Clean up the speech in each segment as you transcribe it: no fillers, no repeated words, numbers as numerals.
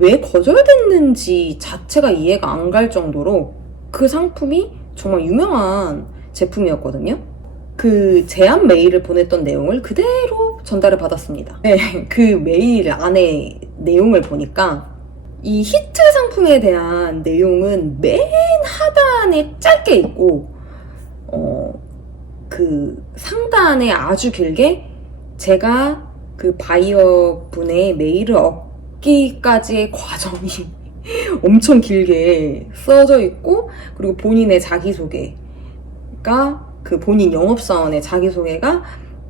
왜 거절됐는지 자체가 이해가 안 갈 정도로 그 상품이 정말 유명한 제품이었거든요. 그 제안 메일을 보냈던 내용을 그대로 전달을 받았습니다. 네, 그 메일 안에 내용을 보니까 이 히트 상품에 대한 내용은 맨 하단에 짧게 있고 그 상단에 아주 길게 제가 그 바이어 분의 메일을 얻기까지의 과정이 엄청 길게 써져 있고, 그리고 본인의 자기소개가 그 본인 영업사원의 자기소개가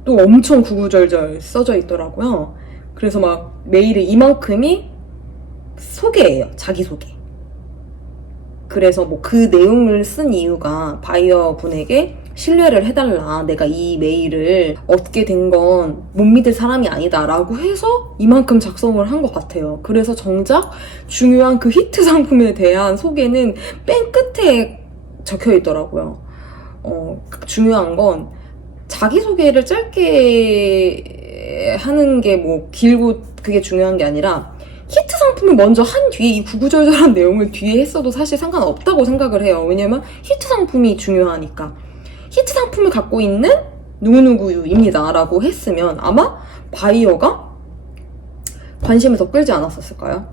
또 엄청 구구절절 써져 있더라고요. 그래서 막 메일의 이만큼이 소개예요. 자기소개. 그래서 뭐 그 내용을 쓴 이유가 바이어 분에게 신뢰를 해달라, 내가 이 메일을 얻게 된 건 못 믿을 사람이 아니다 라고 해서 이만큼 작성을 한 것 같아요. 그래서 정작 중요한 그 히트 상품에 대한 소개는 맨 끝에 적혀 있더라고요. 중요한 건 자기소개를 짧게 하는 게 뭐 길고 그게 중요한 게 아니라 히트 상품을 먼저 한 뒤에 이 구구절절한 내용을 뒤에 했어도 사실 상관없다고 생각을 해요. 왜냐면 히트 상품이 중요하니까. 히트 상품을 갖고 있는 누구누구입니다 라고 했으면 아마 바이어가 관심을 더 끌지 않았었을까요?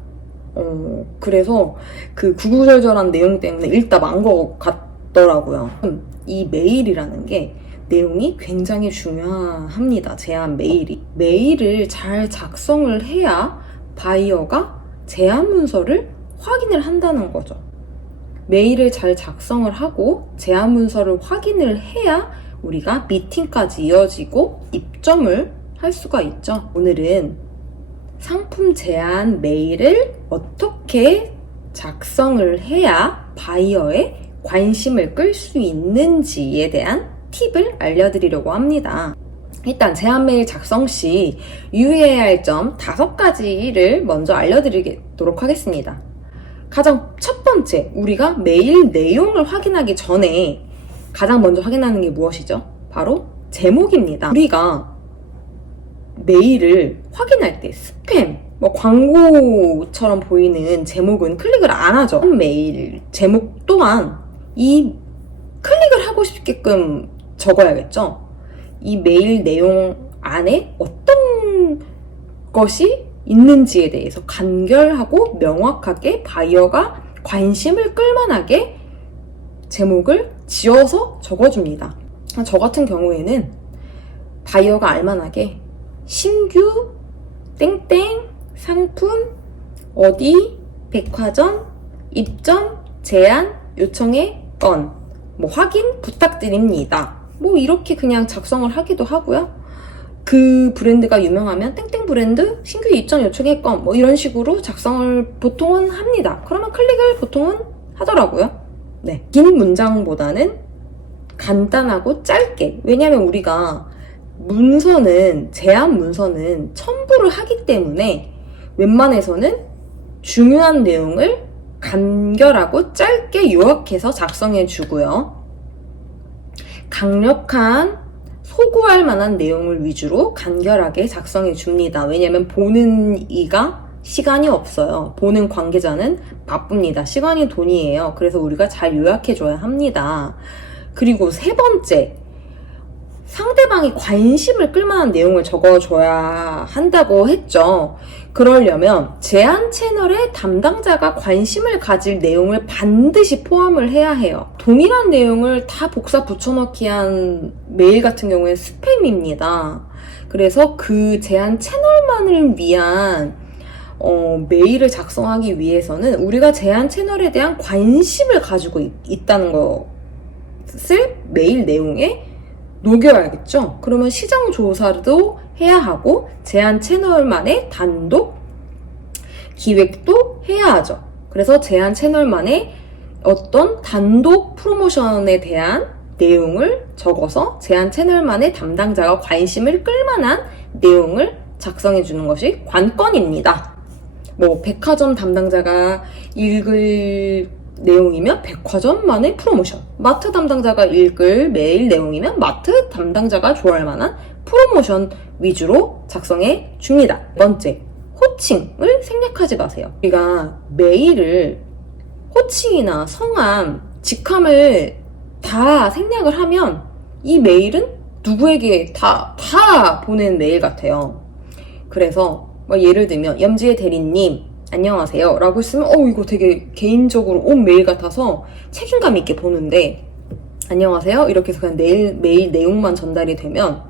그래서 그 구구절절한 내용 때문에 읽다 만 것 같더라고요. 이 메일이라는 게 내용이 굉장히 중요합니다. 제안 메일이. 메일을 잘 작성을 해야 바이어가 제안 문서를 확인을 한다는 거죠. 메일을 잘 작성을 하고 제안 문서를 확인을 해야 우리가 미팅까지 이어지고 입점을 할 수가 있죠. 오늘은 상품 제안 메일을 어떻게 작성을 해야 바이어의 관심을 끌 수 있는지에 대한 팁을 알려드리려고 합니다. 일단 제안 메일 작성 시 유의해야 할 점 5가지를 먼저 알려드리도록 하겠습니다. 가장 첫 번째, 우리가 메일 내용을 확인하기 전에 가장 먼저 확인하는 게 무엇이죠? 바로 제목입니다. 우리가 메일을 확인할 때 스팸, 뭐 광고처럼 보이는 제목은 클릭을 안 하죠. 메일 제목 또한 이 클릭을 하고 싶게끔 적어야겠죠. 이 메일 내용 안에 어떤 것이 있는지에 대해서 간결하고 명확하게 바이어가 관심을 끌만하게 제목을 지어서 적어줍니다. 저 같은 경우에는 바이어가 알만하게 신규 땡땡 상품 어디 백화점 입점 제안 요청의 건 뭐 확인 부탁드립니다. 뭐 이렇게 그냥 작성을 하기도 하고요. 그 브랜드가 유명하면 땡땡 브랜드 신규 입점 요청의 건 뭐 이런 식으로 작성을 보통은 합니다. 그러면 클릭을 보통은 하더라고요. 네, 긴 문장보다는 간단하고 짧게. 왜냐면 우리가 문서는 제안 문서는 첨부를 하기 때문에 웬만해서는 중요한 내용을 간결하고 짧게 요약해서 작성해 주고요. 강력한 소구할 만한 내용을 위주로 간결하게 작성해 줍니다. 왜냐면 보는 이가 시간이 없어요. 보는 관계자는 바쁩니다. 시간이 돈이에요. 그래서 우리가 잘 요약해 줘야 합니다. 그리고 세 번째, 상대방이 관심을 끌만한 내용을 적어줘야 한다고 했죠. 그러려면 제안 채널의 담당자가 관심을 가질 내용을 반드시 포함을 해야 해요. 동일한 내용을 다 복사 붙여넣기 한 메일 같은 경우에 스팸입니다. 그래서 그 제안 채널만을 위한 메일을 작성하기 위해서는 우리가 제안 채널에 대한 관심을 가지고 있다는 것을 메일 내용에 녹여야겠죠. 그러면 시장 조사도 해야 하고 제안 채널만의 단독 기획도 해야 하죠. 그래서 제안 채널만의 어떤 단독 프로모션에 대한 내용을 적어서 제안 채널만의 담당자가 관심을 끌만한 내용을 작성해 주는 것이 관건입니다. 뭐 백화점 담당자가 읽을 내용이면 백화점만의 프로모션, 마트 담당자가 읽을 메일 내용이면 마트 담당자가 좋아할 만한 프로모션 위주로 작성해 줍니다. 두 번째, 호칭을 생략하지 마세요. 우리가 메일을 호칭이나 성함, 직함을 다 생략을 하면 이 메일은 누구에게 다 보낸 메일 같아요. 그래서 뭐 예를 들면 염지혜 대리님 안녕하세요 라고 했으면 이거 되게 개인적으로 온 메일 같아서 책임감 있게 보는데 안녕하세요 이렇게 해서 그냥 메일 내용만 전달이 되면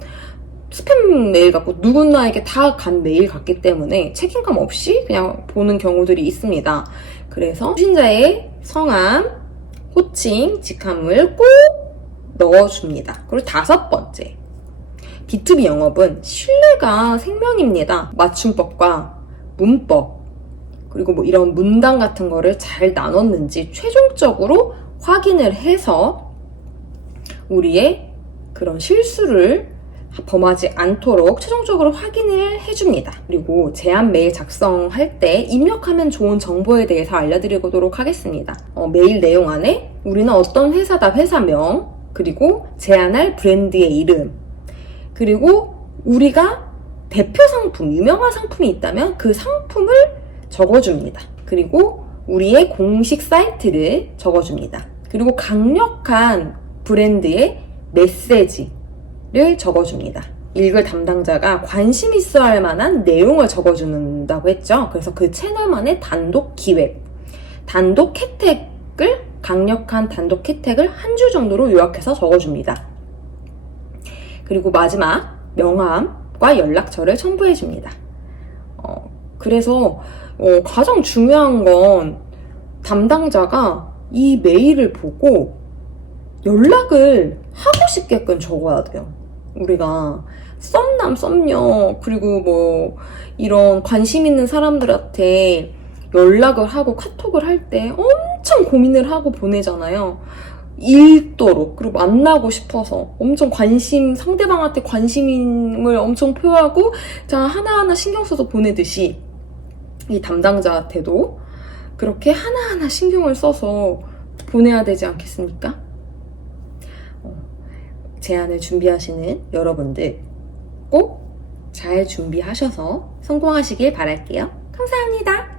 스팸 메일 같고 누구나에게 다 간 메일 같기 때문에 책임감 없이 그냥 보는 경우들이 있습니다. 그래서 수신자의 성함, 호칭, 직함을 꼭 넣어줍니다. 그리고 5번째, B2B 영업은 신뢰가 생명입니다. 맞춤법과 문법, 그리고 뭐 이런 문단 같은 거를 잘 나눴는지 최종적으로 확인을 해서 우리의 그런 실수를 범하지 않도록 최종적으로 확인을 해줍니다. 그리고 제안 메일 작성할 때 입력하면 좋은 정보에 대해서 알려드리도록 하겠습니다. 메일 내용 안에 우리는 어떤 회사다 회사명, 그리고 제안할 브랜드의 이름, 그리고 우리가 대표 상품, 유명한 상품이 있다면 그 상품을 적어줍니다. 그리고 우리의 공식 사이트를 적어줍니다. 그리고 강력한 브랜드의 메시지를 적어줍니다. 읽을 담당자가 관심 있어 할 만한 내용을 적어준다고 했죠. 그래서 그 채널만의 단독 기획, 단독 혜택을, 강력한 단독 혜택을 한 줄 정도로 요약해서 적어줍니다. 그리고 마지막, 명함과 연락처를 첨부해줍니다. 그래서 가장 중요한 건 담당자가 이 메일을 보고 연락을 하고 싶게끔 적어야 돼요. 우리가 썸남, 썸녀, 그리고 뭐 이런 관심 있는 사람들한테 연락을 하고 카톡을 할 때 엄청 고민을 하고 보내잖아요. 읽도록, 그리고 만나고 싶어서 엄청 상대방한테 관심을 엄청 표하고 자 하나하나 신경 써서 보내듯이 이 담당자한테도 그렇게 하나하나 신경을 써서 보내야 되지 않겠습니까? 제안을 준비하시는 여러분들 꼭 잘 준비하셔서 성공하시길 바랄게요. 감사합니다.